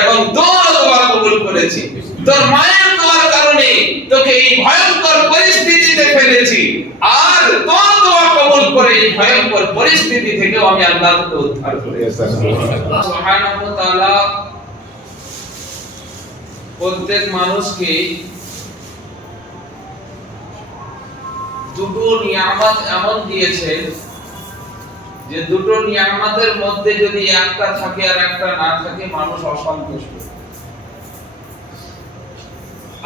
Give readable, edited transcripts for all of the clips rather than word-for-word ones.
এবং তোর দোয়া কবুল করেছি, তোর মায়ের দোয়ার কারণে তোকে এই ভয়ঙ্কর পরিস্থিতিতে ফেলেছি, আর তোর দোয়া কবুল করে এই ভয়ঙ্কর পরিস্থিতি থেকেও আমি আল্লাহ তোকে উদ্ধার করেছি। সুবহানাহু ওয়া তাআলা প্রত্যেক মানুষকে দুটো নিয়ামত এমন দিয়েছেন যে দুটো নিয়ামতের মধ্যে যদি একটা থাকে আর একটা না থাকে মানুষ অসন্তুষ্ট।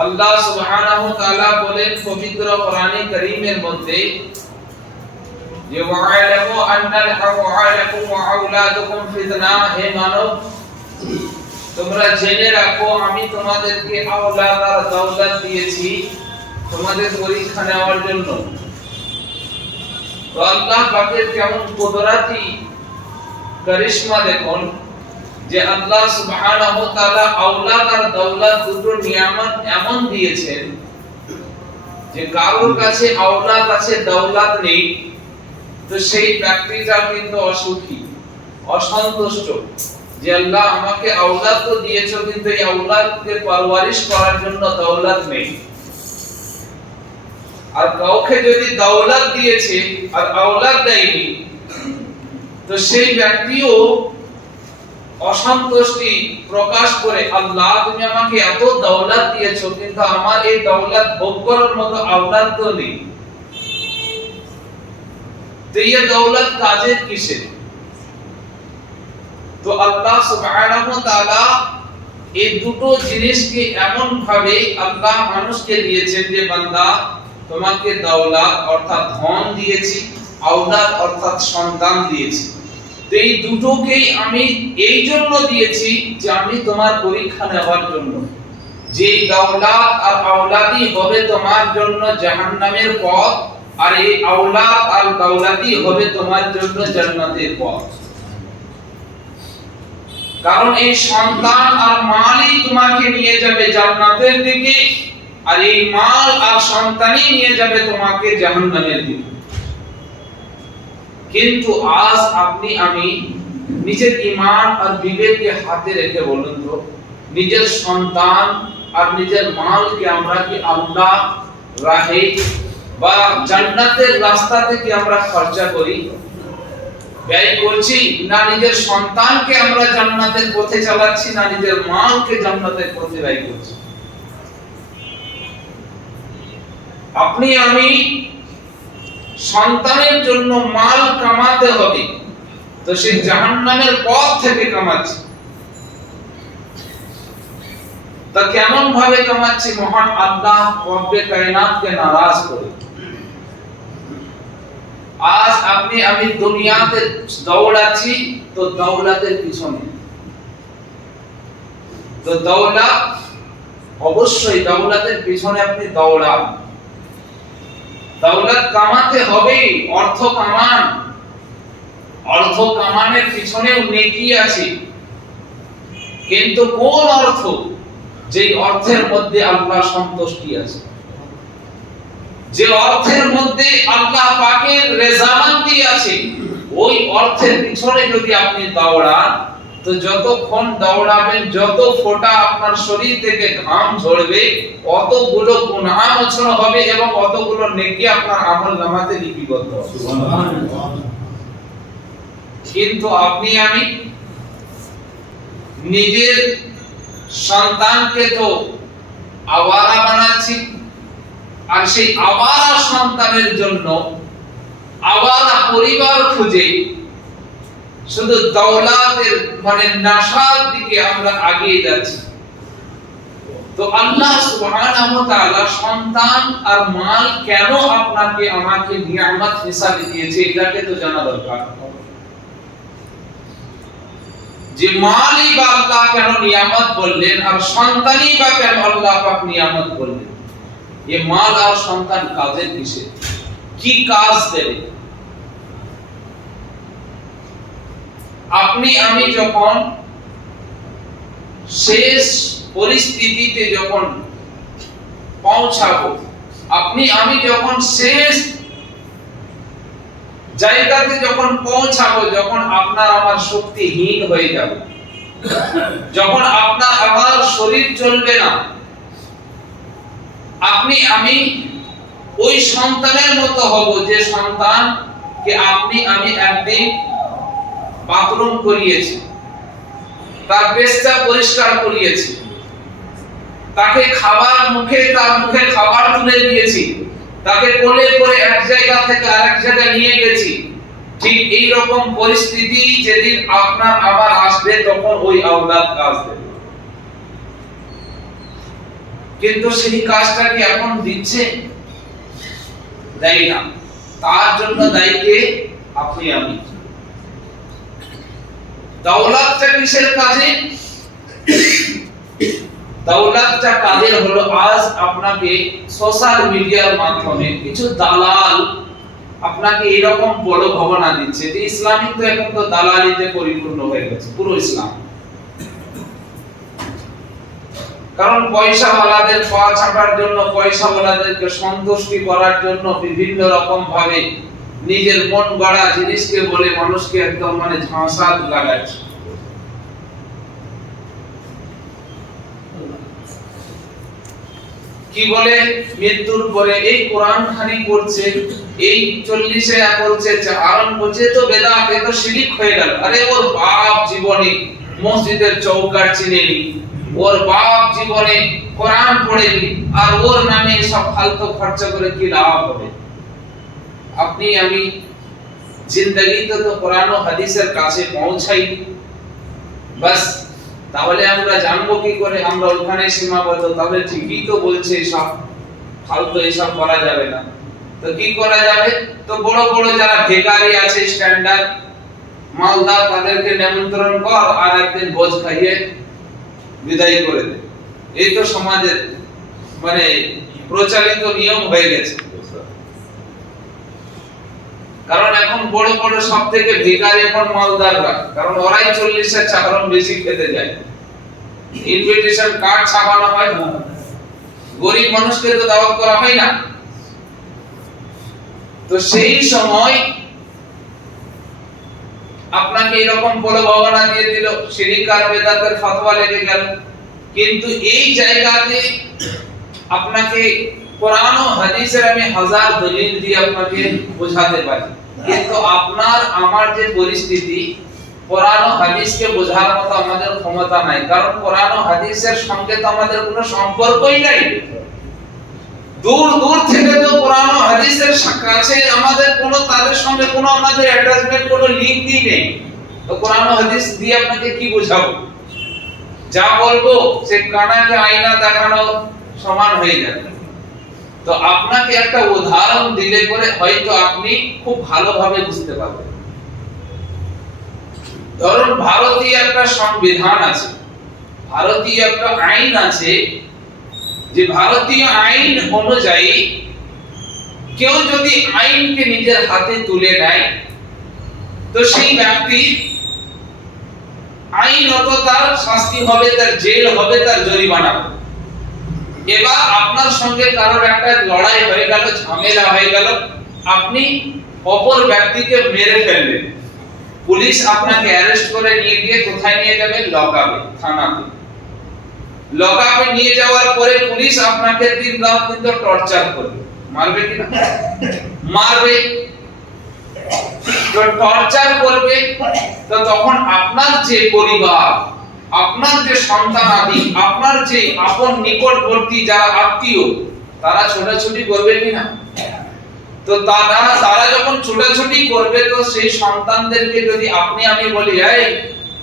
আল্লাহ সুবহানাহু ওয়া তাআলা বলেন পবিত্র কোরআনে কারীমের মধ্যে যে ওয়া'লামু আন্নাল আমওয়ালাকুম ওয়া আওলাদুকুম ফিতনা, হে মানব তোমরা জেনে রাখো আমি তোমাদেরকে আওলাদ আর দৌলত দিয়েছি তোমাদের পরীক্ষা নেওয়ার জন্য। তো আল্লাহ পাকের কেমন কুদরতি করিশ্মা দেখুন যে আল্লাহ সুবহানাহু ওয়া তাআলা আওলাদ আর দৌলত দুটো নিয়ামত এমন দিয়েছেন যে কারোর কাছে আওলাদ আছে দৌলত নেই, তো সেই ব্যক্তিটা কিন্তু অসুখী, অসন্তুষ্ট যে আল্লাহ আমাকে আওলাদ তো দিয়েছো কিন্তু এই আওলাদকে পরওয়ারিশ করার জন্য দৌলত নেই। আর কাউকে যদি দৌলত দিয়েছে আর আওলাদ দেয়নি, তো সেই ব্যক্তিও অসন্তুষ্টি প্রকাশ করে আল্লাহ তুমি আমাকে এত দৌলত দিয়েছো কিন্তু আমার এই দৌলত ভোগ করার মতো আওলাদ তো নেই, তো এই দৌলত কাজের কিসে? তো আল্লাহ সুবহানাহু ওয়া তাআলা এই দুটো জিনিসকে এমন ভাবে আল্লাহ মানুষকে দিয়েছেন যে বান্দা তোমাকে দৌলত অর্থাৎ ধন দিয়েছি, আওলাদ অর্থাৎ সন্তান দিয়েছি, তো এই দুটোকেই আমি এই জন্য দিয়েছি যে আমি তোমার পরীক্ষা নেওয়ার জন্য, যে দৌলত আর আওলাদই হবে তোমার জন্য জাহান্নামের পথ, আর এই আওলাদ আর দৌলতই হবে তোমার জন্য জান্নাতের পথ। কারণ এই সন্তান আর মালই তোমাকে নিয়ে যাবে জান্নাতের দিকে, আর এই মাল আর সন্তানই নিয়ে যাবে তোমাকে জাহান্নামের দিকে। কিন্তু আজ আপনি আমি নিজের ঈমান আর বিবেককে হাতে রেখে বলুন তো, নিজের সন্তান আর নিজের মালকে আমরা কি আল্লাহ রাহে বা জান্নাতের রাস্তাতে কি আমরা খরচা করি, ব্যয় করছি, না নিজের সন্তানকে আমরা জান্নাতের পথে চালাচ্ছি, না নিজের মালকে জান্নাতের পথে ব্যয় করছি? আপনি আমি সন্তানের জন্য মাল কামাতে হবে, তো সেই জাহান্নামের পথ থেকে কামাচ্ছি, তা কেমন ভাবে কামাচ্ছি? মহান আল্লাহ রব্বে কায়নাতকে নারাজ করে। আজ আপনি আমি দুনিয়াতে দৌড়াচ্ছি তো দৌলতের পিছনে, তো দৌলত অবশ্যই দৌলতের পিছনে আপনি দৌড়ান, দৌলত কামাতে হবে, অর্থ কামান, অর্থ কামানের পিছনেও নেকি আছে, কিন্তু কোন অর্থ? যে অর্থের মধ্যে আল্লাহ সন্তুষ্টি আছে, যে অর্থের মধ্যে আল্লাহ পাকের রেজামান্দি আছে, ওই অর্থের পিছনে যদি আপনি দৌড়ান, তো যতক্ষণ দৌড়াবেন যত ফোঁটা আপনার শরীর থেকে ঘাম ঝরবে অতগুলো গুনাহ মোচন হবে এবং অতগুলো নেকি আপনার আমলনামাতে লিপিবদ্ধ হবে। সুবহানাল্লাহ। কিন্তু আপনি আমি নিজের সন্তানকে তো আওয়ারা বানাচ্ছি, আর সেই আওয়ারা সন্তানের জন্য আওয়ারা পরিবার খুঁজে শুধু দৌলতের মানে নেশার দিকে আমরা এগিয়ে যাচ্ছি। তো আল্লাহ সুবহানাহু ওয়া তাআলা সন্তান আর মাল কেন আপনাকে আমাকে নিয়ামত হিসাবে দিয়েছে এটাকে তো জানা দরকার, যে মালই বা আল্লাহ কেন নিয়ামত বললেন আর সন্তানই বা কেন আল্লাহ পাক নিয়ামত বললেন। এই মাল আর সন্তান কাজের কিসে, কি কাজ দেবে? আপনি আমি যখন শেষ পরিস্থিতিতে যখন পৌঁছাবো, আপনি আমি যখন শেষ জায়গাতে যখন পৌঁছাবো, যখন আপনার আমার শক্তিহীন হয়ে যাব, যখন আপনার আমার শরীর চলবে না, আপনি আমি ওই সন্তানের মতো হব যে সন্তান কে আমি একদিন বাথরুম করিয়েছি, তার পেশাব পরিষ্কার করিয়েছি, তাকে তার মুখে খাবার তুলে দিয়েছি, তাকে কোলে করে এক জায়গা থেকে আরেক জায়গায় নিয়ে গেছি। ঠিক এই রকম পরিস্থিতি যেদিন আপনার আবার আসবে তখন ওই আওলাদ কাজ দেবে। কিন্তু সেই কাজটা কি এখন দিচ্ছে? দেয় না। তার জন্য দায়ী কে? আপনি আমি। দৌলতটা কিসের কাজে? দৌলতটা কাজের হলো আজ আপনাকে সোশ্যাল মিডিয়ার মাধ্যমে কিছু দালাল আপনাকে এরকম বড় ভাবনা দিচ্ছে যে ইসলামিক তো এখন তো দালালিতে পরিপূর্ণ হয়ে গেছে পুরো ইসলাম। কারণ পয়সাওয়ালাদের পা চাটার জন্য, পয়সাওয়ালাদেরকে সন্তুষ্টি করার জন্য বিভিন্ন রকম ভাবে নিজের মন গড়া জিনিসকে বলে মানুষকে একদম ঝাঁসা লাগাচ্ছে। কি বলে মৃত্যুর পরে এই কোরআন খানি করছে, এই 40-এ করছে, আরন করছে, তো বেদাত, এ তো শিরক হয়ে গেল। আরে ওর বাপ জীবনে মসজিদের চৌকাঠ চিনেনি, ওর বাপ জীবনে কোরআন পড়েনি, আর ওর নামে সব ফালতু খরচা করে কি লাভ হবে? আপনি আমি জিন্দেগিতে তো কোরআন ও হাদিসের কাছে পৌঁছাইনি, বাস। তাহলে আমরা জানবো কি করে? আমরা ওখানে সীমাবদ্ধ। তাহলে ঠিকই তো বলছে সব ফালতু, এসব করা যাবে না। তো কি করা যাবে? তো বড় বড় যারা বেকারি আছে, স্ট্যান্ডার্ড মালদার, তাদেরকে নিমন্ত্রণ কর আর একদিন ভোজ খাইয়ে বিদায় করে দে। এই তো সমাজের প্রচলিত নিয়ম হয়ে গেছে। কারণ এখন বড় বড় সব থেকে ভিখারি এখন মালদাররা, কারণ ওরাই 40-এর চাকরম বেশি খেতে যায়। ইনভিটেশন কার্ড ছাপানো হয়, গরিব মানুষকে তো দাওয়াত করা হয় না। তো সেই সময় আপনাকে এরকম প্রলোভনা দিয়ে দিল, শিরক আর বেদাতের ফতোয়া লেগে গেল। কিন্তু এই জায়গাতে আপনাকে কোরআন ও হাদিসের আমি হাজার দলিল দিয়ে আপনাকে বোঝাতে পারি, কিন্তু আপনার আমার যে পরিস্থিতি, কোরআন ও হাদিসকে বোঝার মতো আমাদের ক্ষমতা নাই। কারণ কোরআন ও হাদিসের সঙ্গে তো আমাদের কোনো সম্পর্কই নাই। দূর দূর থেকে তো কোরআন ও হাদিসের কাছে আমাদের কোনো, তাদের সঙ্গে কোনো আমাদের অ্যাটাচমেন্ট, কোনো লিংকই নেই। তো কোরআন ও হাদিস দিয়ে আপনাকে কি বোঝাবো? যা বলবো সে কানাকে আয়না দেখানো সমান হয়ে যাবে। তো আপনাকে একটা উদাহরণ দিলে পরে হয়তো আপনি খুব ভালোভাবে বুঝতে পারবেন। ধরুন ভারতীয় একটা সংবিধান আছে, ভারতীয় একটা আইন আছে, যে ভারতীয় আইন অনুযায়ী কেউ যদি আইনকে নিজের হাতে তুলে নেয় তো সেই ব্যক্তি আইনত তার শাস্তি হবে, তার জেল হবে, তার জরিমানা হবে। এবার আপনার সঙ্গে কারোর একটা লড়াই হয়ে গেল, ঝামেলা হয়ে গেল, আপনি অপর ব্যক্তিকে মেরে ফেললেন, পুলিশ আপনাকে অ্যারেস্ট করে নিয়ে গিয়ে কোথায় নিয়ে যাবে? লকআপে, থানাতে। লকআপে নিয়ে যাওয়ার পরে পুলিশ আপনাকে 3 রাত কিন্তু টর্চার করবে। মারবে কি না? মারবে। তো টর্চার করবে, তো তখন আপনার যে পরিবার, আপনার যে সন্তানাদি, আপনার যে আপন নিকটবর্তী যারা আত্মীয়, তারা ছোটাছুটি করবে কি না? তো তারা যখন ছোটাছুটি করবে, তো সেই সন্তানদেরকে যদি আপনি আমি বলি, এই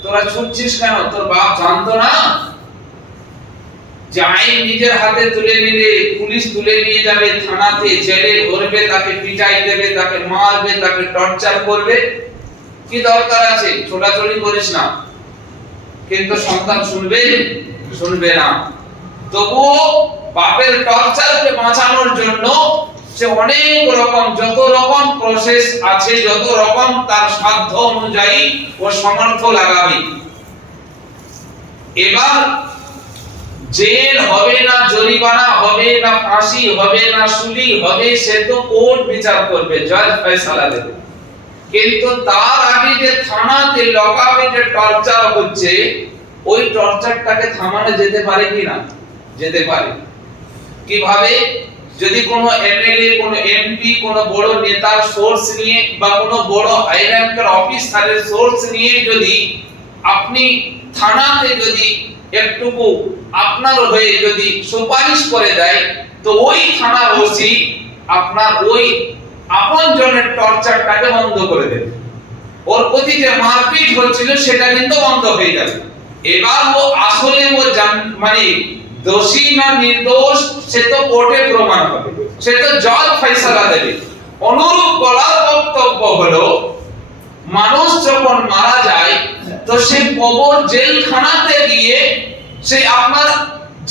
তোরা ছুটছিস কেন? তোর বাপ জানতো না যে আইন নিজের হাতে তুলে নিলে পুলিশ তুলে নিয়ে যাবে থানাতে, জেলে ভরবে, তাকে পিটাই দেবে, তাকে মারবে, তাকে টর্চার করবে? কি দরকার আছে? ছোটাছুটি করিস না। কিন্তু সন্তান শুনবে না। তবুও বাপের টর্চারকে বাঁচানোর জন্য সে অনেক রকম, যত রকম প্রসেস আছে, যত রকম তার সাধ্য অনুযায়ী ও সামর্থ্য লাগাবে। এবার জেল হবে না, জরিমানা হবে না, ফাঁসি হবে না, সুলি হবে, সে তো কোর্ট বিচার করবে, জজ ফয়সালা দেবে। কিন্তু তার আগে যে থানাতে লকআপে যে টর্চার হচ্ছে, ওই টর্চারটাকে থামানো যেতে পারে কি না? যেতে পারে। কিভাবে? যদি কোনো এমএলএ, কোনো এমপি, কোনো বড় নেতার সোর্স নিয়ে বা কোনো বড় হাই র্যাঙ্কের অফিসারের সোর্স নিয়ে যদি আপনি থানাতে যদি একটুকু আপনার হয়ে যদি সুপারিশ করে দেয়, তো ওই থানার ওসি আপনার ওই আপনজনের টর্চারটাকে বন্ধ করে দেবে। ওর প্রতি যে মারপিট হচ্ছিল সেটা কিন্তু বন্ধ হয়ে যাবে। এবার ও আসলে ও মানে দোষী না নির্দোষ সে তো কোর্টে প্রমাণ হবে, সে তো জজ ফয়সালা দেবে। অনুরূপ বলার বক্তব্য হলো, মানুষ যখন মারা যায় তো সে কবর জেলখানাতে গিয়ে, সে আপনার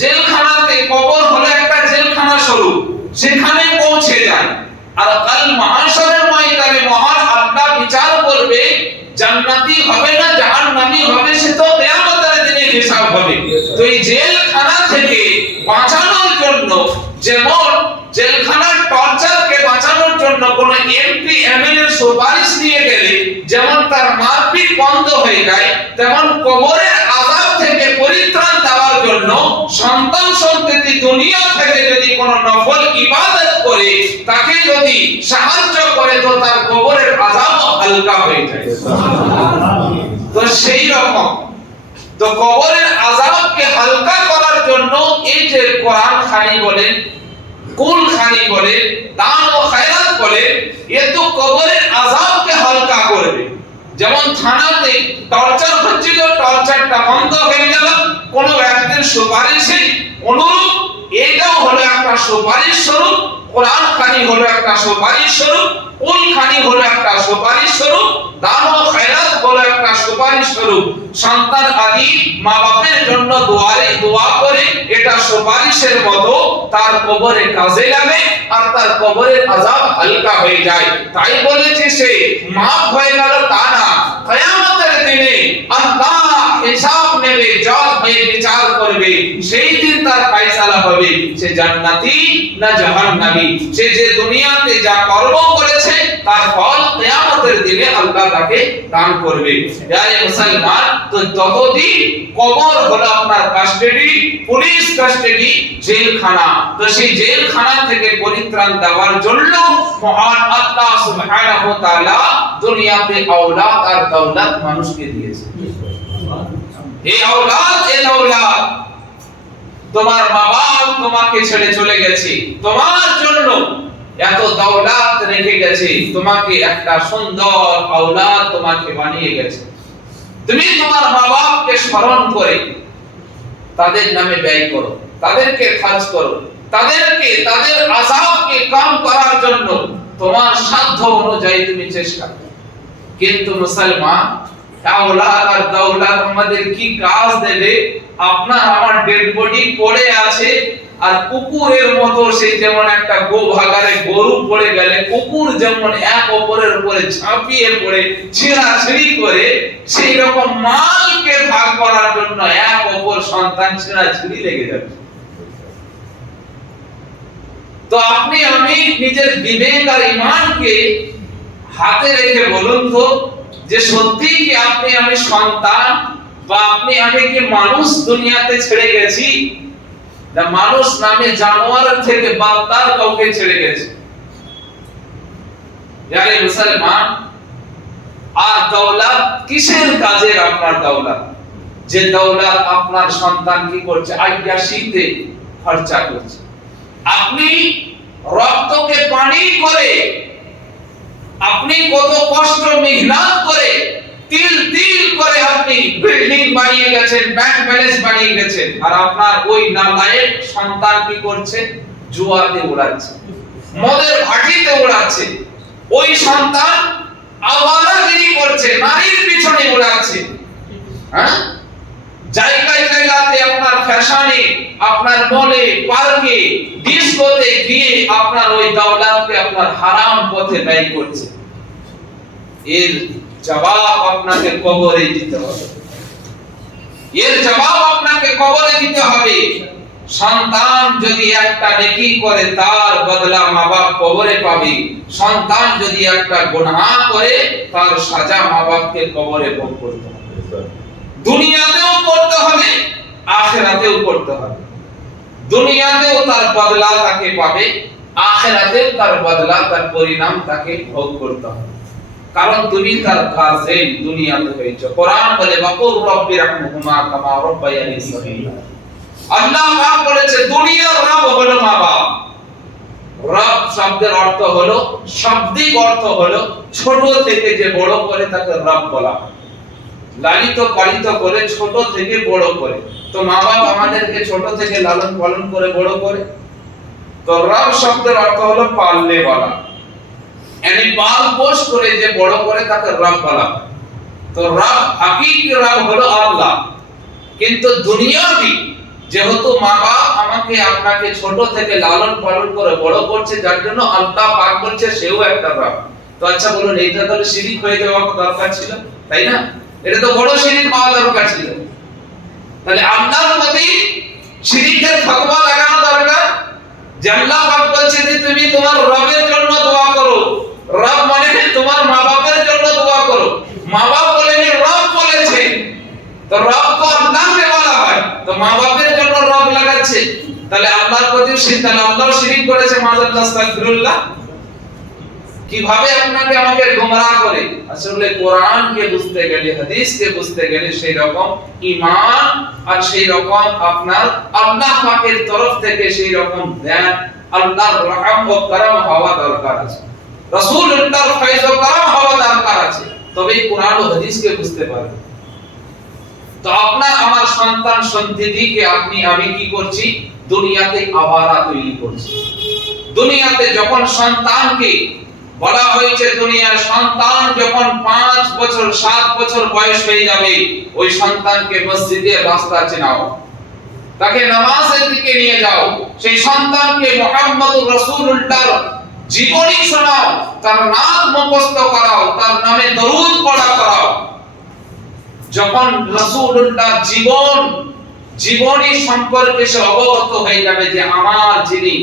জেলখানাতে, কবর হলো একটা জেলখানা স্বরূপ, সেখানে পৌঁছে যায়। আর কাল মাহশরের ময়দানে মহান আল্লাহ বিচার করবে, জান্নাতি হবে না জাহান্নামী হবে সে তো কিয়ামতের দিনে হিসাব হবে। তো এই জেলখানা থেকে বাঁচানোর জন্য, যেমন জেলখানার টর্চারকে বাঁচানোর জন্য কোন এমপি এমএলএ সুপারিশ নিয়ে গেলে যেমন তার মারপিট বন্ধ হয়ে যায়, তেমন কবরের আযাব থেকে পরিত্রাণ দেওয়ার জন্য সন্তান সন্ততি দুনিয়া থেকে যদি কোন নফল ইবাদত করে তাকে যদি সাহায্য করে, তো তার কবরের আযাব হালকা হয়ে যায়। তো সেই রকম তো কবরের আযাবকে হালকা করার জন্য এই যে কোরআন খানি বলেন, কুল খানি বলেন, দান ও খায়রাত বলেন, এ তো কবরের আযাবকে হালকা করবে। যেমন থানাতে টর্চার হচ্ছিল, টর্চারটা বন্ধ হয়ে গেল কোন ব্যক্তির সুপারিশে, অনুরূপ এটাও হলো একটা সুপারিশ স্বরূপ। কোরআন খানি হলো একটা সুপারিশ স্বরূপ, কুল খানি হলো একটা সুপারিশ স্বরূপ, দান ও খায়রাত হলো একটা সুপারিশ স্বরূপ। সন্তান আদি মা বাপের জন্য দোয়া করে, এটা সুপারিশের মতো তার কবরে কাজে লাগে আর তার কবরের আযাব হালকা হয়ে যায়। তাই বলেছে সে মাফ হয়ে গেল তা না, কিয়ামতের দিনে আল্লাহ হিসাব নেবে, জজ হয়ে বিচার করবে, সেই দিন তার ফয়সালা হবে সে জান্নাতি না জাহান্নামী। সে যে দুনিয়াতে যা কর্ম করেছে তার ফল কিয়ামতের দিনে আল্লাহ তাকে দান করবে। হে মুসলমান, তো ততদিন কবর হলো আপনার কাস্টাডি, পুলিশ কাস্টাডি, জেলখানা। তো সেই জেলখানা থেকে পরিত্রাণ দেওয়ার জন্য মহান আল্লাহ সুবহানাহু ওয়া তাআলা দুনিয়াতে আওলাদ আর দৌলত মানুষকে দিয়েছে। এই আওলাদ, এই দৌলত, তোমার মা বাপ তোমাকে ছেড়ে চলে গেছে, তোমার জন্য এত দৌলত রেখে গেছে, তোমাকে একটা সুন্দর আওলাদ তোমাকে বানিয়ে গেছে। তুমি তোমার মা বাপকে স্মরণ করে তাদের নামে ব্যয় করো, তাদেরকে খরচ করো, তাদেরকে তাদের আযাবকে কম করার জন্য তোমার সাধ্য অনুযায়ী তুমি চেষ্টা করো। কিন্তু মুসলমান, আওলাদ আর দৌলত আমাদের কি কাজ দেবে? আপনার আমার ডেড বডি পড়ে আছে আর কুকুরের মতো, সেই যেমন একটা গোভাগারে গরু পড়ে গেলে কুকুর যেমন এক অপরের উপরে ঝাঁপিয়ে পড়ে ছিঁড়াছিঁড়ি করে, সেই রকম মালকে ভাগ করার জন্য এক অপর সন্তান ছিঁড়াছিঁড়ি লেগে যাবে। তো আপনি আমি নিজের বিবেক আর ঈমানকে হাতে রেখে বলুন তো, যে সত্যি কি আপনি আমি সন্তান বা আপনি আমি কি মানুষ দুনিয়াতে ছেড়ে গেছি, না মানুষ নামে জানোয়ারের থেকে বাদতার কাউকে ছেড়ে গেছে? যারে মুসলমান, আর দৌলত কিসের কাজের আপনার দৌলত? যে দৌলত আপনার সন্তান কি করছে? আইয়াশিতে খরচা করছে। আপনি রক্তকে পানি করে, আপনি কত কষ্ট মেহনত করে, তিল তিল করে আপনি বিল্ডিং বানিয়ে গেছেন, ব্যাংক ব্যালেন্স বানিয়ে গেছেন, আর আপনার ওই নালায়েক সন্তান কি করছে? জুয়াতে উড়াচ্ছে, মদের ভাটিতে উড়াচ্ছে। ওই সন্তান আওয়ারাগিরি করছে, নারীর পিছনে উড়াচ্ছে। হ্যাঁ, জায়গায় জায়গাতে আপনার ফ্যাশনে, আপনার মলে, পার্কে, ডিস্কোতে গিয়ে আপনার ওই দৌলতকে আপনার হারাম পথে ব্যয় করছে। এর জবাব আপনাকে কবরে দিতে হবে, এর জবাব আপনাকে কবরে দিতে হবে। সন্তান যদি একটা নেকি করে তার বদলা মা বাপ কবরে পাবে, সন্তান যদি একটা গুনাহ করে তার সাজা মা বাপকে কবরে ভোগ করতে হবে। দুনিয়াতেও করতে হবে, আখিরাতেও করতে হবে। দুনিয়াতেও তার বদলা তাকে পাবে, আখিরাতেও তার বদলা, তার পরিণাম তাকে ভোগ করতে হবে। কারণ তুমি তার কাজে দুনিয়াতে হয়েছে। কোরআন বলে ওয়াকুর রব্বি রাহমুহুমা কামা রাব্বায়ানি সগীরা। আল্লাহ পাক বলেছে দুনিয়ার রব হলো মা-বাপ। রব শব্দের অর্থ হলো, শাব্দিক অর্থ হলো ছোট থেকে যে বড় করে তাকে রব বলা হয়। লালিত পালিত করে ছোট থেকে বড় করে। তো মা-বাপ আমাদেরকে ছোট থেকে লালন পালন করে বড় করে। তো রব শব্দের অর্থ হলো পালনে বলা, यानी পাল পোষ করে যে বড় করে তাকে রব বলা হয়। তো রব হাকিকি রব হলো আল্লাহ। কিন্তু দুনিয়াবি যেহেতু মা-বাপ আমাকে আপনাকে ছোট থেকে লালন পালন করে বড় করছে, যার জন্য আল্লাহ পাক বলছে সেও একটা রব। তো আচ্ছা বলুন, এইটা তাহলে শিরিক হয়ে যাওয়া দরকার ছিল, তাই না? এটা তো বড় শিরিক হওয়া দরকার ছিল। তাহলে আল্লাহর প্রতি শিরিকের ফতোয়া লাগানো দরকার। যে আল্লাহ পাক বলছে যে তুমি তোমার রবের জন্য দোয়া করো। রব মানে তোমার মা-বাপের জন্য দোয়া করো। মা-বাপ বলেনি, রব বলেছে। তো রব তো আল্লাহকে বলা হয়, তো মা-বাপের জন্য রব লাগাচ্ছে। তাহলে আল্লাহর প্রতি শিরক, তাহলে আল্লাহ শিরিক করেছে। মাযাল্লাহ আস্তাগফিরুল্লাহ। কিভাবে আপনাকে আমাকে গোমরাহ করে? আসলে কোরআনকে বুঝতে গেলে, হাদিসকে বুঝতে গেলে সেই রকম ঈমান আর সেই রকম আপনার আল্লাহ পাকের তরফ থেকে সেই রকম জ্ঞান, আল্লাহর রহম ও করম হওয়া দরকার আছে, রাসূলুল্লাহর ফয়জ ও করম হওয়া দরকার আছে, তবেই কোরআন ও হাদিসকে বুঝতে পারবে। তো আপনার আমার সন্তান সন্ততিকে আমি কি করছি? দুনিয়াতে আবারা তৈরি করছি। দুনিয়াতে যখন সন্তানকে বলা হয়েছে, দুনিয়ার সন্তান যখন 5 বছর 7 বছর বয়স হয়ে যাবে, ওই সন্তানকে মসজিদের রাস্তা চেনাও, তাকে নামাজের দিকে নিয়ে যাও, সেই সন্তানকে মুহাম্মদুর রাসূলুল্লাহর জীবনী শোনাও, তার নাম মুখস্থ করাও, তার নামে দরুদ পড়া করাও। যখন রাসূলুল্লাহর জীবনী সম্পর্কে সে অবগত হয়ে যাবে যে আমার যিনি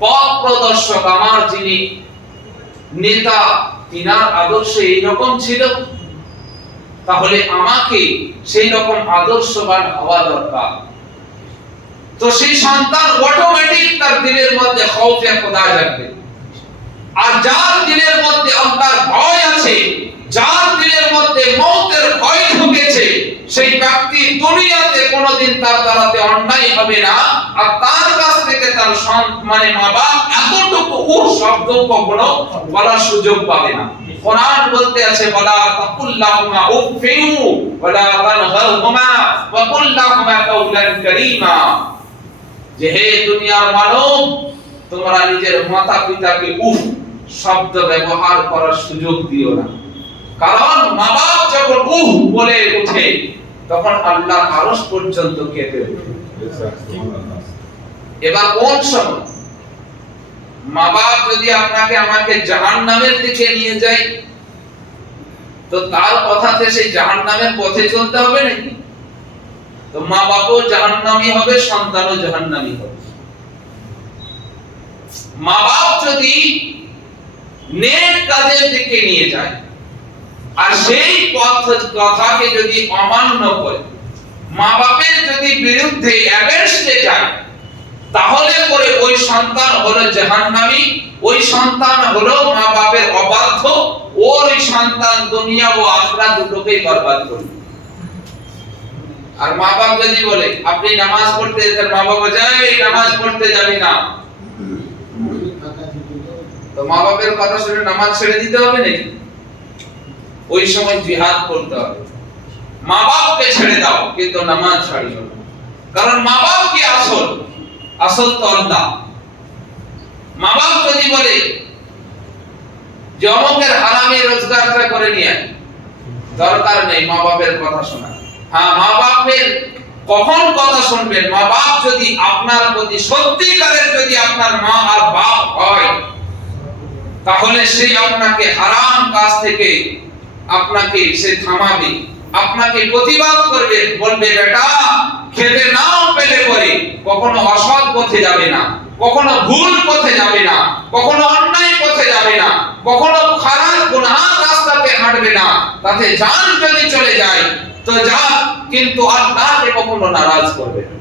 পথ প্রদর্শক, আমার যিনি নেতা, তিনার আদর্শ এইরকম ছিল, তাহলে আমাকে সেই রকম আদর্শবান হওয়া দরকার। তো সেই সন্তান অটোমেটিক তার দিলের মধ্যে খৌফে খোদা জাগবে। আর যার দিলের মধ্যে আল্লাহর ভয় আছে, যার দিলের মধ্যে মওতের ভয় ঢুকেছে, সেই ব্যক্তি দুনিয়াতে কোনোদিন তার দ্বারাতে অন্যায় হবে না। আর তার কাছ থেকে তার মানে মা-বাপ এতটুকু শব্দ কখনো বলার সুযোগ পাবে না। কোরআন বলতে আছে, ওয়ালা তাকুল্লাহুমা উফিউ ওয়ালা তানহারহুমা ওয়া কুল্লাহুমা কাওলান কারীমা। যে হে দুনিয়ার মানব, তোমরা নিজের মাতা পিতাকে উফ শব্দ ব্যবহার করার সুযোগ দিও না। কারণ মা-বাপ যখন উফ বলে ওঠে, তখন আল্লাহ আরশ পর্যন্ত কেঁপে ওঠে। এবার কোন সময় মা-বাপ যদি আপনাকে আমাকে জাহান্নামের দিকে নিয়ে যায়, তো তার কথাতে সেই জাহান্নামের পথে চলতে হবে নাকি? তো মা-বাপও জাহান্নামী হবে, সন্তানও জাহান্নামী হবে। মা-বাপ যদি নেক কাজের দিকে নিয়ে যায় আর সেই কথাকে যদি অমান্য করে, মা-বাপের যদি বিরুদ্ধে এগেইনস্টে যায়, তাহলে করে ওই সন্তান হলো জাহান্নামী, ওই সন্তান হলো মা-বাপের অবাধ্য, ওই সন্তান দুনিয়া ও আখিরাত দুটোকেই বরবাদ করবে। আর মা-বাপ যদি বলে আপনি নামাজ পড়তে যান, মা-বাপ যায় নামাজ পড়তে যাবি না, তো মা-বাপের কথা শুনে নামাজ ছেড়ে দিতে হবে নাকি? ওই সময় জিহাদ করতে হবে। মা-বাপকে ছেড়ে দাও, কিন্তু নামাজ ছাড়িও না। কারণ মা-বাপ কি আসল তো আল্লাহ। মা-বাপ যদি বলে যে অমুকের হারামে রোজগারটা করে নিয়ে আয়, দরকার নেই মা-বাপের কথা শোনা। হ্যাঁ, মা-বাপের কখন কথা শুনবেন? মা-বাপ যদি আপনার প্রতি সত্যিকারের যদি আপনার মা আর বাপ হয়, তাহলে সে আপনাকে হারাম কাজ থেকে আপনাকে সে থামাবে, আপনাকে প্রতিবাদ করবে, বলবে বেটা খেতে নাও পেলে পরে কখনো অসৎ পথে যাবে না, কখনো ভুল পথে যাবে না, কখনো অন্যায় পথে যাবে না, কখনো খারাপ গুনাহ রাস্তাতে হাঁটবে না। তাতে জান যদি চলে যায় তো যা কিন্তু আল্লাহকে কখনো নারাজ করবে না।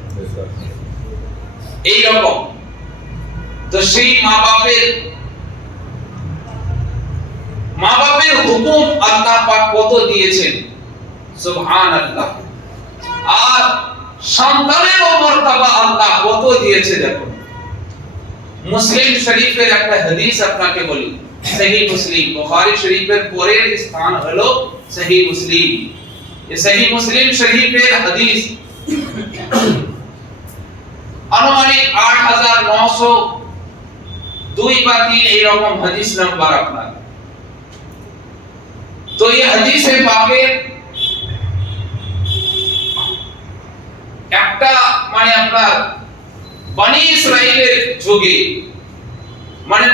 এই রকম তো সেই মা বাপের হুকুম আল্লাহ পাক কত দিয়েছেন, সুবহানাল্লাহ। আর সন্তানের মর্যাদা আল্লাহ কত দিয়েছে দেখুন। মুসলিম শরীফের একটা হাদিস আপনাকে বলি, সহিহ মুসলিম। বুখারী শরীফের পরের স্থান হলো সহিহ মুসলিম। এই সহিহ মুসলিম শরীফের হাদিস আনুমানিক 8902 বা 3 এইরকম হাদিস নাম্বার আপনার। তো এই হাদিসে পাকের একটা আপনার বনি ইসরাইলের যুগে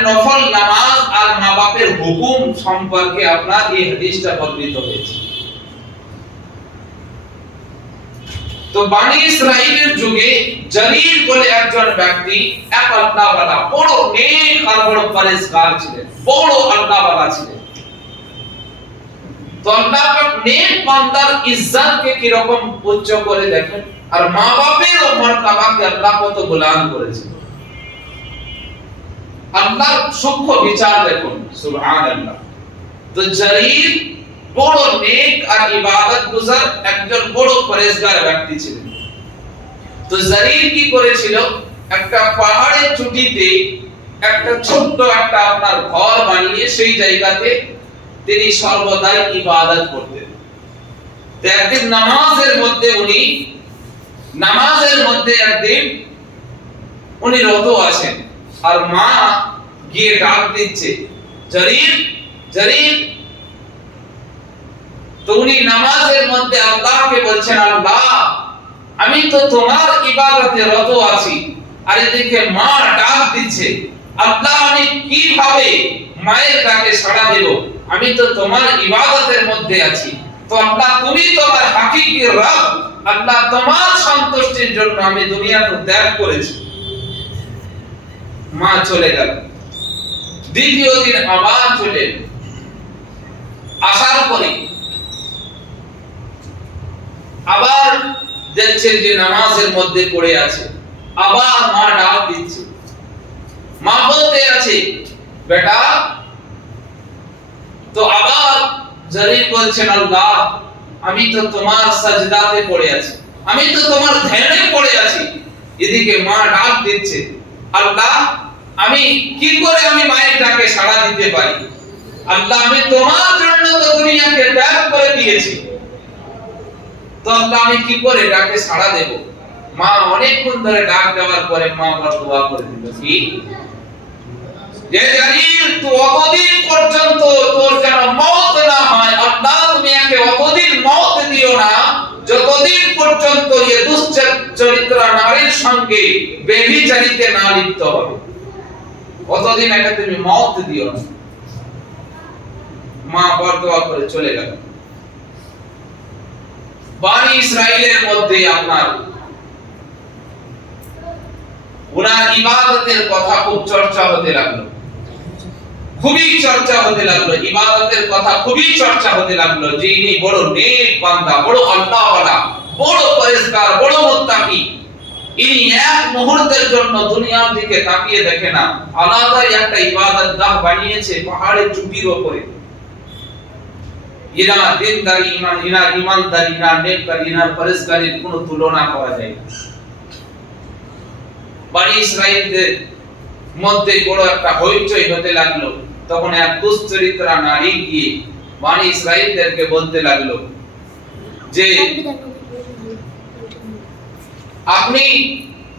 নফল নামাজ আর মা বাপের হুকুম সম্পর্কে আপনার এই হাদিসটা বর্ণিত হয়েছে। তো বনি ইসরাইলের যুগে জরির বলে একজন ব্যক্তি এক আল্লাহওয়ালা, বড় নেক আর বড় পরেজগার ছিলেন, বড় আল্লাহওয়ালা ছিলেন। তো আল্লাহ পাক নেক বান্দার ইজ্জতকে কি রকম উচ্চ করে দেখেন, আর মা বাপের মর্যাদাকে আল্লাহ কত বুলন্দ করেছেন। আল্লাহর সূক্ষ্ম বিচার দেখুন, সুবহানাল্লাহ। তো জরির বড় নেক আর ইবাদত গুজার একজন বড় পরেজগার ব্যক্তি ছিলেন। তো জরির কি করেছিল, একটা পাহাড়ের চূড়াতে একটা ছোট্ট একটা আপনার ঘর বানিয়ে সেই জায়গাতে তিনি সর্বদাই ইবাদত করতেন। তো একদিন নামাজের মধ্যে একদিন উনি রত আছেন, আর মা গিয়ে ডাক দিচ্ছে, জরির জরির। তো উনি নামাজের মধ্যে আল্লাহকে বলছেন, আল্লাহ আমি তো তোমার ইবাদতে রত আছি, আর এদিকে মা ডাক দিচ্ছে, আল্লাহ আমি কিভাবে মায়ের ডাকে সাড়া দেব, আমি তো তোমার ইবাদতের মধ্যে আছি। তো আল্লাহ তুমি তোমার হাকিকি রব, আল্লাহ তোমার সন্তুষ্টির জন্য আমি দুনিয়াকে ত্যাগ করেছি। মা চলে গেল। দ্বিতীয় দিন আবার চলে আসার পরে আবার দেখছেন যে নামাজের মধ্যে পড়ে আছে, আবার মা ডাক দিচ্ছে। মা বলতে আছে, বেটা। তো আবার জরির বলছেন, আল্লাহ আমি তো তোমার সাজদাতে পড়ে আছি, আমি তো তোমার ধ্যানে পড়ে আছি। এদিকে মা ডাক দিচ্ছে, আল্লাহ আমি কি করে আমি মায়ের ডাকে সাড়া দিতে পারি, আল্লাহ আমি তোমার জন্য তো দুনিয়াকে ত্যাগ করে দিয়েছি, তো আল্লাহ আমি কি করে ডাকে সাড়া দেব। মা অনেকক্ষণ ধরে ডাক দেওয়ার পরে মা আবার দোয়া করে দিল, কি যে জরির তুই অতদিন পর্যন্ত তোর যেন মওত না হয়, আল্লাহ তুমি একে অতদিন মওত দিও না যতদিন পর্যন্ত এই দুশ্চরিত্র নারীর সঙ্গে ব্যভিচারিতে না লিপ্ত হবে, অতদিন একে তুমি মওত দিও না। মা বরদোয়া করে চলে গেল। বনি ইসরাইলের মধ্যে আপনার উনার ইবাদতের কথা খুব চর্চা হতে লাগলো, খুবই চর্চা হতে লাগলো, ইবাদতের কথা খুবই চর্চা হতে লাগলো, যে ইনি বড় নেক বান্দা, বড় আল্লাহওয়ালা, বড় পরেজগার, বড় মুত্তাকি। ইনি এক মুহূর্তের জন্য দুনিয়ার দিকে তাকিয়ে দেখে না, আলাদাই একটা ইবাদতগাহ বানিয়েছে পাহাড়ের চূড়ার উপরে। ইনার দিনদারি, ইনার ইমানদারি, ইনার নেককারি, ইনার পরেজগারির কোনো তুলনা করা যায় না। বনি ইসরাইলদের মধ্যে বড় একটা হইচই হতে লাগলো। তখন এক দুশ্চরিত্রা নারী গিয়ে বনি ইসরাইলদেরকে বলতে লাগলো যে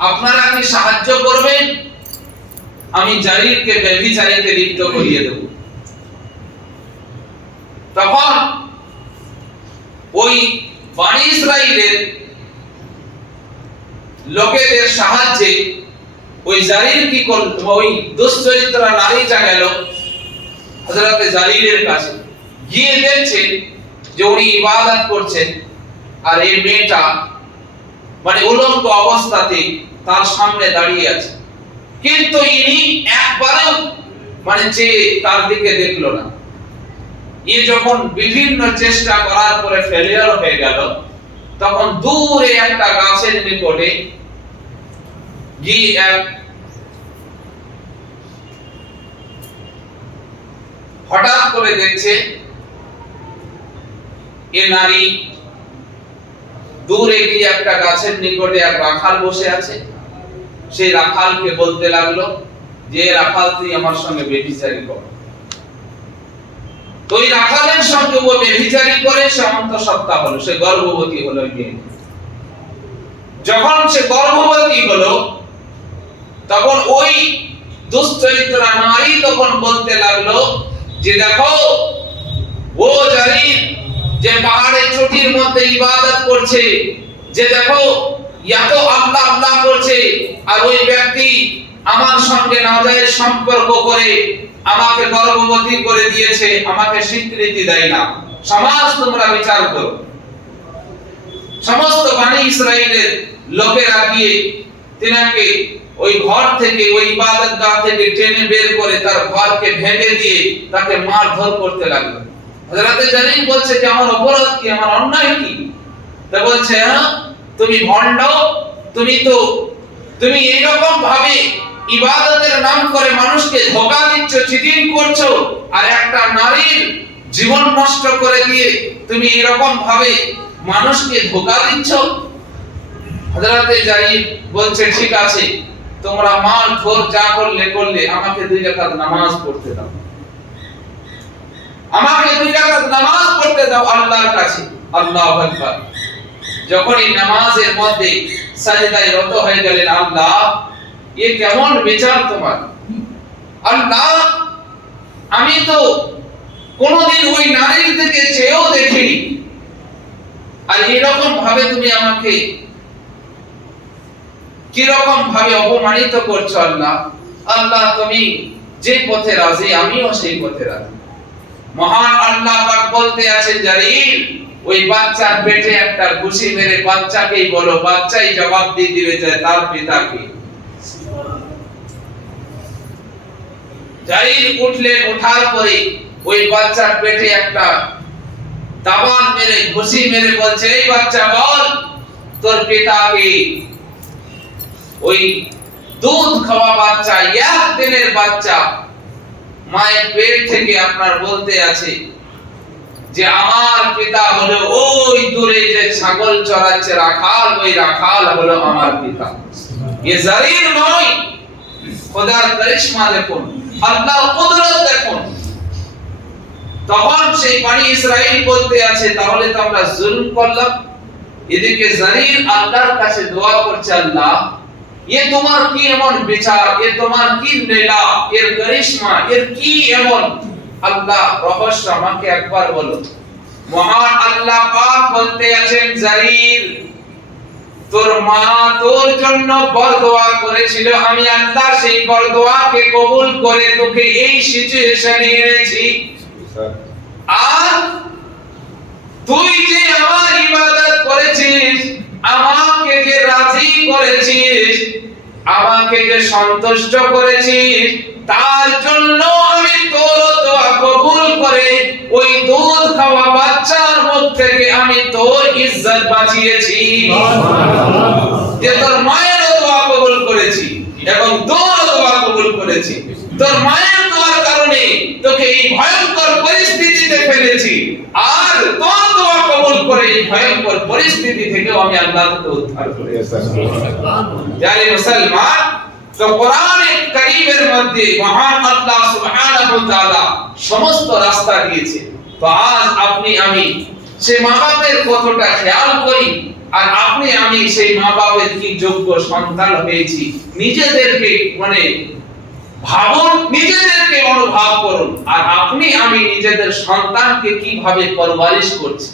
আপনারা কি সাহায্য করবেন, আমি জরিরকে ব্যভিচারিতে লিপ্ত করিয়ে দেব। তখন ওই বনি ইসরাইলের লোকেদের সাহায্যে ওই জরির কি করল, ওই দুশ্চরিত্রা নারীটা গেল হযরত জরিরের কাছে, গিয়ে দেখছেন যে উনি ইবাদত করছেন, আর এই মেয়েটা উলঙ্গ অবস্থাতে তার সামনে দাঁড়িয়ে আছে। কিন্তু ইনি একবারও যে তার দিকে দেখলো না। যখন বিভিন্ন চেষ্টা করার পরে ফেলিয়ার হয়ে গেল, তখন দূরে একটা গাছের নিকটে গিয়ে হঠাৎ করে দেখছে এ নারী দূরে গিয়ে একটা গাছের নিকটে এক রাখাল বসে আছে। সেই রাখালকে বলতে লাগলো যে রাখাল তুই আমার সঙ্গে ব্যভিচারী কর। তো ওই রাখালের সঙ্গে ও ব্যভিচারী করে সে অন্তঃসত্ত্বা হলো, সে গর্ভবতী হলো। যখন সে গর্ভবতী হলো তখন ওই দুশ্চরিত্রা নারী তখন বলতে লাগলো যে দেখো ও জারির যে পাহাড়ের চটির মধ্যে ইবাদত করছে, যে দেখো এত আল্লাহ আল্লাহ করছে, আর ওই ব্যক্তি আমার সঙ্গে নাজায়েজ সম্পর্ক করে আমাকে গর্ভবতী করে দিয়েছে, আমাকে স্বীকৃতি দেয় না। সমাজ তোমরা বিচার করো। সমস্ত বনি ইসরাইলের লোকেরা গিয়ে তিনাকে ওই ঘর থেকে, ওই ইবাদতগাহ থেকে টেনে বের করে তার ঘরকে ভেঙে দিয়ে তাকে মারধর করতে লাগলো। হযরত জারির বলছে যে আমার অপরাধ কি, আমার অন্যায় কি? তা বলছে হ্যাঁ তুমি ভণ্ড, তুমি এইরকম ভাবে ইবাদতের নাম করে মানুষকে ধোঁকা দিচ্ছ, চিটিং করছো, আর একটা নারীর জীবন নষ্ট করে দিয়ে তুমি এরকম ভাবে মানুষকে ধোঁকা দিচ্ছ। হযরত জারির বলছে ঠিক আছে, তোমরা মার ধর যা করলে আমাকে 2 রাকাত নামাজ পড়তে দাও, আমাকে 2 রাকাত নামাজ পড়তে দাও আল্লাহর কাছে। আল্লাহু আকবার। যখন এই নামাজের মধ্যে সাজদায় রত হয়ে গেলেন, আল্লাহ এ কেমন বিচার তোমার? আল্লাহ আমি তো কোনদিন ওই নারীর দিকে চেয়েও দেখিনি, আর এরকম ভাবে তুমি আমাকে কিরকম ভাবে অপমানিত করছো। আল্লাহ তুমি যে পথে রাজি আমিও সেই পথে রাজি। মহান আল্লাহ পাক বলতে আছেন জারির ওই বাচ্চার পেটে একটা ঘুষি মেরে বাচ্চাকেই বলো, বাচ্চাই জবাব দিয়ে দিবে যে তার পিতাকে। জারির উঠলেন, ওঠার পরে ওই বাচ্চার পেটে একটা দাবান মেরে ঘুষি মেরে বলছে এই বাচ্চা বল তোর পিতাকে। ওই দুধ খাওয়া বাচ্চা, 1 দিনের বাচ্চা মায়ের পেট থেকে আপনার বলতে আছে যে আমার পিতা হলো ওই দূরে যে ছাগল চড়াচ্ছে রাখাল, ওই রাখাল হলো আমার পিতা। এ জারির নয়, খোদার করিশ্মা দেখুন, আল্লাহর কুদরত দেখুন। তখন সেই বনি ইসরাইল বলতে আছে তাহলে তো আমরা জুলম করলাম। এদিকে জারির আল্লাহর কাছে দোয়া করছে, আল্লাহ এ তোমার কি এমন বিচার, এ তোমার কি লীলা, এর করিশ্মা, এর কি এমন? আল্লাহ রহস্য আমাকে একবার বলো। মহান আল্লাহ পাক বলতে আছেন জারির তোর মা তোর জন্য বরদোয়া করেছিল, আমি আল্লাহ সেই বরদোয়াকে কবুল করে তোকে এই সিচুয়েশনে এনেছি। আর তুই যে আমার ইবাদত করেছিস, আমাকে যে রাজি করেছিস, আমাকে যে সন্তুষ্ট করেছিস, তার জন্য আমি তোর দোয়া কবুল করে ওই দুধ খাওয়া বাচ্চার মুখ থেকে আমি তোর ইজ্জত বাঁচিয়েছি। যে তোর মায়ের দোয়া কবুল করেছি এবং তোর দোয়া কবুল করেছি। তোর মায়ের দোয়ার কারণে তোকে এই ভয়ঙ্কর পরিস্থিতিতে ফেলেছি, আর তোর দোয়া কবুল করে এই ভয়ঙ্কর পরিস্থিতি থেকে আমি আল্লাহ তোকে উদ্ধার করেছি। যারা মুসলমান, তো কোরআনে কারীমের মধ্যে মহান আল্লাহ সুবহানাহু ওয়া তাআলা সমস্ত রাস্তা দিয়েছে। তো আজ আপনি আমি সেই মা-বাপের কতটা খেয়াল করি, আর আপনি আমি সেই মা-বাপের কি যোগ্য সন্তান হয়েছি, নিজেদেরকে ভাবুন, নিজেদেরকে অনুভব করুন। আর আপনি আমি নিজেদের সন্তানকে কিভাবে পরওয়ারিশ করছি,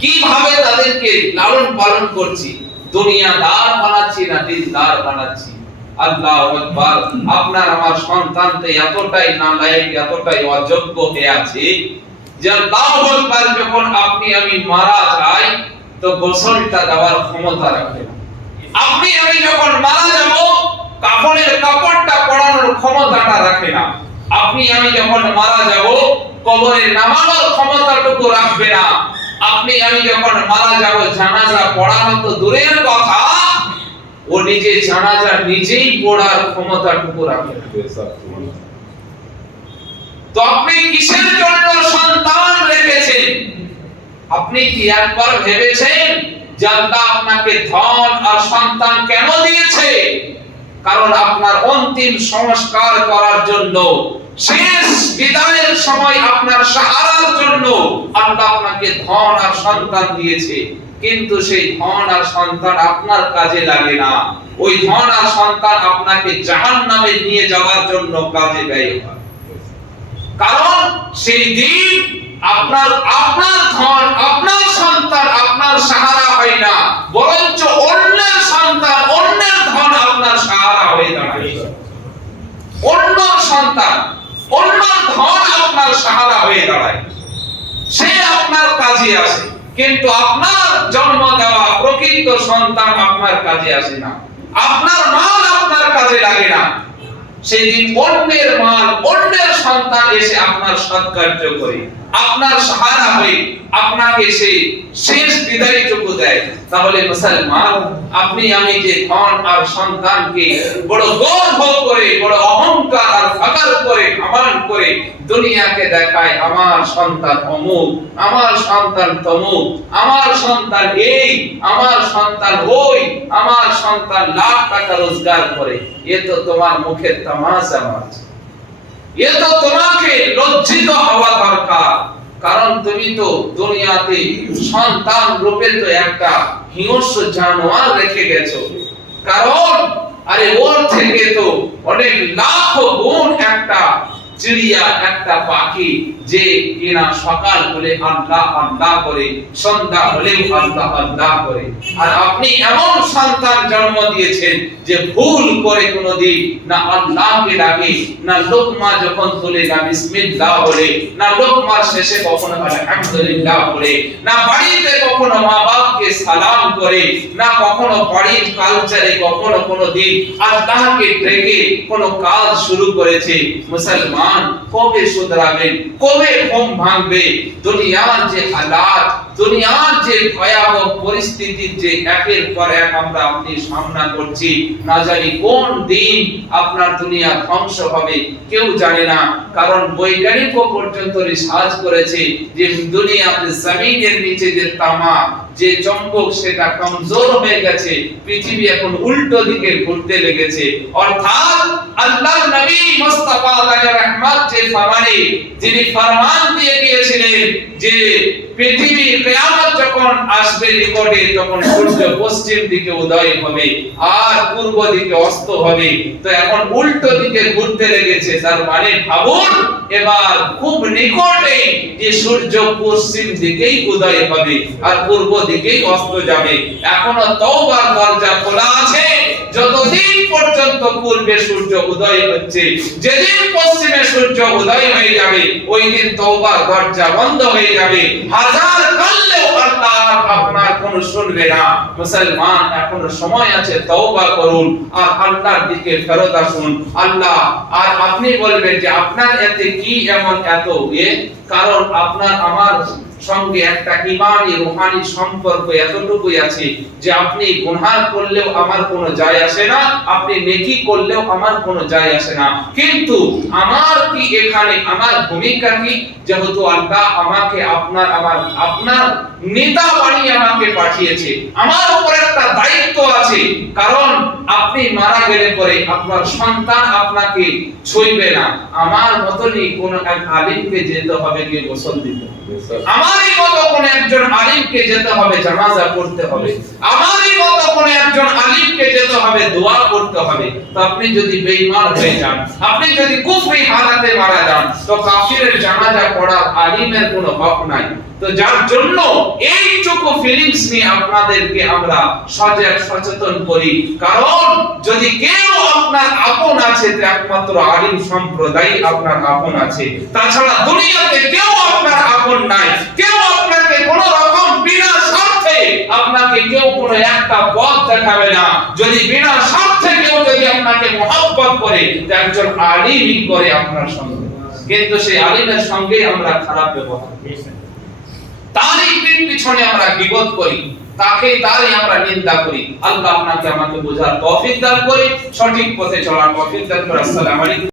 কিভাবে তাদেরকে লালন পালন করছি, দুনিয়াদার বানাচ্ছি না দিনদার বানাচ্ছি। আল্লাহু আকবার। আপনার আমার সন্তান তো এতটাই নালায়েক, এতটাই অযোগ্য হয়ে আছে যে আল্লাহু আকবার যখন আপনি আমি মারা যাই তো গোসলটা দেওয়ার ক্ষমতা রাখে না। আপনি আমি যখন মারা যাব কাফনের কাপড়টা পরানোর ক্ষমতাটা রাখে না। আপনি আমি যখন মারা যাব কবরে নামানোর ক্ষমতাটুকু রাখবে না। আপনি আমি যখন মারা যাব জানাজা পড়ানো তো দূরের কথা, ও নিজে জানাজা নিজেই পড়ার ক্ষমতাটুকু রাখে না। তো আপনি কিসের জন্য সন্তান রেখেছেন? আপনি কি একবার ভেবেছেন যে আল্লাহ আপনাকে ধন আর সন্তান কেন দিয়েছে? কারণ আপনার অন্তিম সংস্কার করার জন্য, শেষ বিদায়ের সময় আপনার সাহারার জন্য আল্লাহ আপনাকে ধন আর সন্তান দিয়েছে। কিন্তু সেই ধন আর সন্তান আপনার কাজে লাগে না, ওই ধন আর সন্তান আপনাকে জাহান্নামে নিয়ে যাওয়ার জন্য কাজে ব্যয় হয়। কারণ সেই দিন আপনার ধন, আপনার সন্তান আপনার সাহারা হয় না, বরঞ্চ অন্যের সন্তান অন্যের ধন আপনার সাহারা হয়ে দাঁড়ায়। অন্য সন্তান অন্য ধন আপনার সাহারা হয়ে দাঁড়ায়, সে আপনার কাজে আসে। কিন্তু আপনার জন্ম দেওয়া প্রকৃত সন্তান আপনার কাজে আসে না, আপনার মাল আপনার কাজে লাগে না। সেদিন অন্যের মাল অন্যের সন্তান এসে আপনার সৎকার্য করে, আপনার সাহারা হয়ে আপনাকে সেই শেষ বিদায়টুকু দেয়। তাহলে মুসলমান, আপনি আমি যে ধন আর সন্তানকে বড় গর্ব করে, বড় অহংকার আর ফাকার করে, ঘমন্ড করে দুনিয়াকে দেখায় আমার সন্তান অমুক, আমার সন্তান তমুক, আমার সন্তান এই, আমার সন্তান ওই, আমার সন্তান লাখ টাকা রোজগার করে, এ তো তোমার মুখের তামাশা মারছে। এ তো তোমাকে লজ্জিত হওয়া দরকার। কারণ তুমি তো দুনিয়াতে সন্তান রূপে তো একটা হিংস্র জানোয়ার রেখে গেছো। কারণ আরে ওর থেকে তো অনেক লাখ গুণ একটা চিড়িয়া, একটা পাখি, যে কিনা সকাল হলে আল্লাহ আল্লাহ করে, সন্ধ্যা হলে আল্লাহ আল্লাহ করে। আর আপনি এমন সন্তান জন্ম দিয়েছেন যে ভুল করে কোনোদিন না আল্লাহকে ডাকে, না লোকমা যখন তুলে না বিসমিল্লাহ বলে, না লোকমার শেষে কখনো আলহামদুলিল্লাহ বলে, না বাড়িতে কখনো মা বাপকে সালাম করে, না কখনো বাড়ির কালচারে কখনো কোনোদিন আল্লাহকে ডেকে কোনো কাজ শুরু করেছে। মুসলমান, কবে শুধরাবেন? কবে ঘুম ভাঙবে? দুনিয়ার যে হালাত, দুনিয়ার যে ভয়াবহ পরিস্থিতির যে একের পর এক আমরা আপনি সামনা করছি, না জানি কোন দিন আপনার দুনিয়া ধ্বংস হবে কেউ জানে না। কারণ বৈজ্ঞানিকও পর্যন্ত রিসার্চ করেছে যে দুনিয়াতে জমিনের নিচে যে তামা, যে চম্বক, সেটা কমজোর হয়ে গেছে। পৃথিবী এখন উল্টো দিকে ঘুরতে লেগেছে। অর্থাৎ আল্লাহর নবী মুস্তাফা আলাইহির রহমত যে ফরমানে, যিনি ফরমান দিয়ে গিয়েছিলেন যে পৃথিবী কিয়ামত যখন আসবে নিকটে, তখন সূর্য পশ্চিম দিকে উদয় হবে আর পূর্ব দিকে অস্ত হবে। তো এখন উল্টো দিকে ঘুরতে লেগেছে। তার মানে ভাবুন, এবার খুব নিকটে যে সূর্য পশ্চিম দিকেই উদয় হবে আর পূর্ব দিকেই অস্ত যাবে। এখনো তওবার দরজা খোলা আছে। যতদিন পর্যন্ত পূর্বে সূর্য উদয় হচ্ছে, যেদিন পশ্চিমে সূর্য উদয় হয়ে যাবে, ওই দিন তওবার দরজা বন্ধ হয়ে যাবে। হাজার কাললেও আল্লাহ আপনার কোনো শুনবে না। মুসলমান, এখনো সময় আছে, তওবা করুন আর আল্লাহর দিকে ফেরত আসুন। আল্লাহ আর আপনি বলবেন যে আপনার এতে কি এমন এত কারণ আপনার আমার সঙ্গে একটা ঈমানি রূহানি সম্পর্ক এতটুকুই আছে যে আপনি গুনাহ করলেও আমার কোনো যায় আসে না, আপনি নেকি করলেও আমার কোনো যায় আসে না। কিন্তু আমার কি এখানে আমার ভূমিকা কি? যেহেতু আল্লাহ আমাকে আপনার নেতা বানিয়ে আমাকে পাঠিয়েছে, আমার উপর একটা দায়িত্ব আছে। কারণ আপনি মারা গেলে পরে আপনার সন্তান আপনাকে ছুঁইবে না। আমার মতনই কোন এক আলিমকে যেতে হবে গিয়ে গোসল দিতে, আমারই মতো কোন একজন আলিমকে যেতে হবে জানাজা পড়তে হবে, আমারই মতো কোন একজন আলিমকে যেতে হবে দোয়া করতে হবে। তো আপনি যদি বেঈমান হয়ে যান, আপনি যদি কুফরি হালাতে মারা যান, তো কাফিরের জানাজা পড়ার আলিমের কোনো হক নাই। তো যার জন্য এইটুকু ফিলিংস নিয়ে আপনাদেরকে আমরা সচেতন করি। কারণ যদি কেউ আপনার আপন আছে, তো একমাত্র আলিম সম্প্রদায় আপনার আপন আছে। তাছাড়া দুনিয়াতে কেউ আপনার আপন নাই। কেউ আপনাকে কোনো রকম বিনা স্বার্থে আপনাকে কেউ কোনো একটা পথ দেখাবে না। যদি বিনা স্বার্থে কেউ যদি আপনাকে মহব্বত করে, তো একজন আলিমই করে আপনার সঙ্গে। কিন্তু সেই আলিমের সঙ্গে আমরা খারাপ ব্যবহার করি। তারই পিছনে আমরা গীবত করি, তারই আমরা নিন্দা করি। আল্লাহ আপনাকে আমাকে বোঝার তৌফিক দান করে, সঠিক পথে চলার তৌফিক দান করে। আসসালামু আলাইকুম।